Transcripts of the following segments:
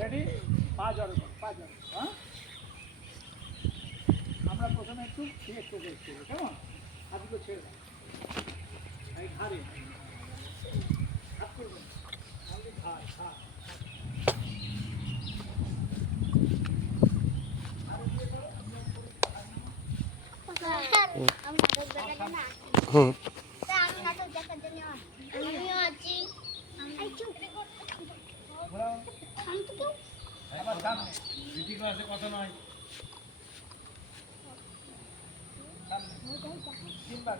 Ready? পা জড়ো করো, পা জড়ো করো, হ্যাঁ? আমরা প্রথমে একটু এক্সারসাইজ করবো, কেমন? হাতগুলো ছেড়ে দাও, এই ঘাড়ে হাত করবেন, আমাদের ঘাড় ঘাড় কথা নয় তিনবার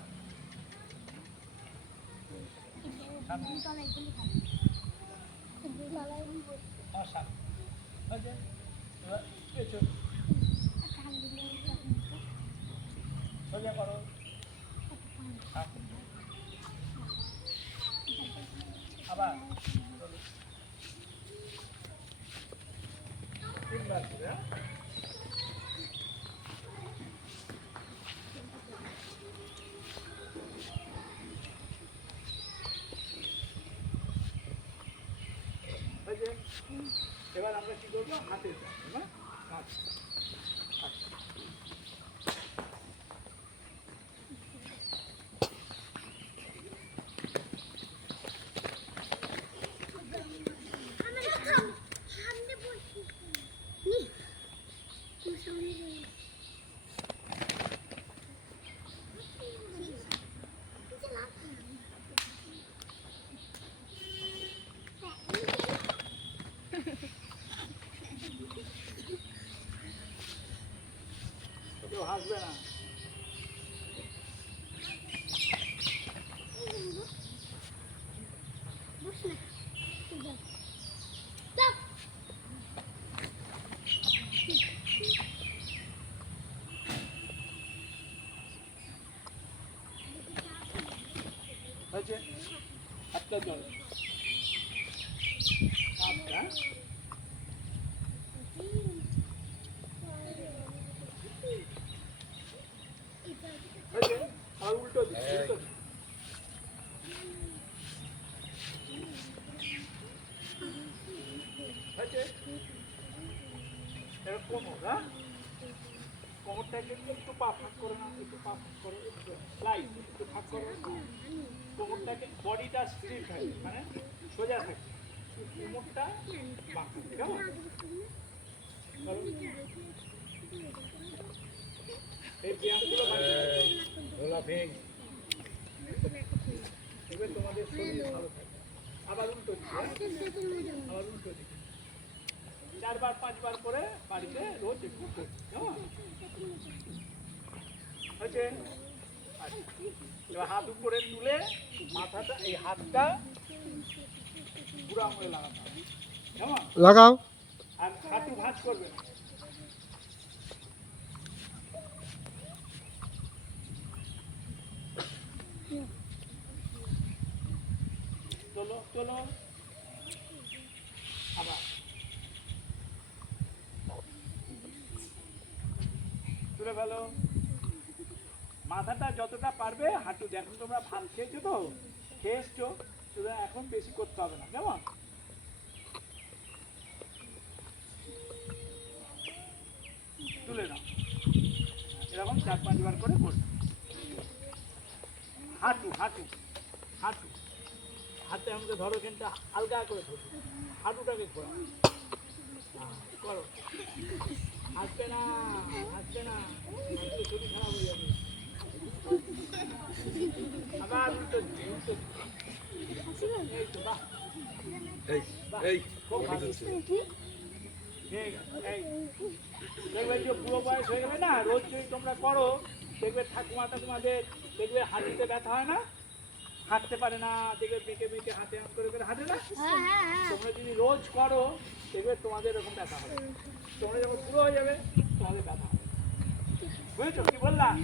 সোজা করো, আবার তিনবার করে, হ্যাঁ? এবার আমরা কি করবো? হাতে না হাত কেউ হাসবে না। হয়েছে? হাতটা জল হাতটা হয়েছে? আর উল্টো দিক, উল্টো দিক। হয়েছে? এবার কোমর, হ্যাঁ? কোমরটাকে একটু পা ফাঁক করে না, একটু পা ফাঁক করো, একটু লাইট একটু ফাঁক করো। কোমরটাকে বডিটা স্ট্রেট থাকে, মানে সোজা থাকে, কোমরটা বাঁকা, কেমন? এই ব্যায়ামগুলো এবার তোমাদের শরীর ভালো থাকে। আবার উল্টো দিকে, আবার উল্টো দিকে 4বার 5বার করে বাড়িতে রোজ একটু করবে, কেমন? হয়েছে? এবার হাত উপরে তুলে মাথাটা, এই হাতটা পুরো আঙুলে লাগাতে হবে, কেমন? লাগাও। আর হাঁটু ভাঁজ করবে না। চলো চলো, আবার তুলে ফেলো। মাথাটা যতটা পারবে হাঁটু, দেখো তোমরা ভাত খেয়েছো তো, খেয়ে এসছো, সুতরাং এখন বেশি করতে হবে না, কেমন? তুলে নাও, এরকম 4-5বার করে করবে। হাঁটু হাঁটু হাঁটু হাতে আমাকে ধরো, কিন্তু আলগা করে ধরো, হাঁটুটাকে ঘোরাও, করো। হাসবে না, হাসবে না, শরীর খারাপ হয়ে যাবে। আবার উল্টো দিকে, উল্টো দিকে। এই তো, বাহ, খুব ভালো। দেখবে যে বুড়ো বয়স হয়ে গেলে না, রোজ যদি তোমরা করো, দেখবে ঠাকুমা ঠাকুমাদের দেখবে হাঁটুতে ব্যথা হয় না, হাঁটতে পারে না, দেখবে বেঁকে বেঁকে হাঁটে, হাত করে করে হাঁটে না। তোমরা যদি রোজ করো দেখবে তোমাদের এরকম ব্যথা হবে। তোমরা যখন বুড়ো হয়ে যাবে তোমাদের ব্যথা হবে। বুঝেছো কি বললাম?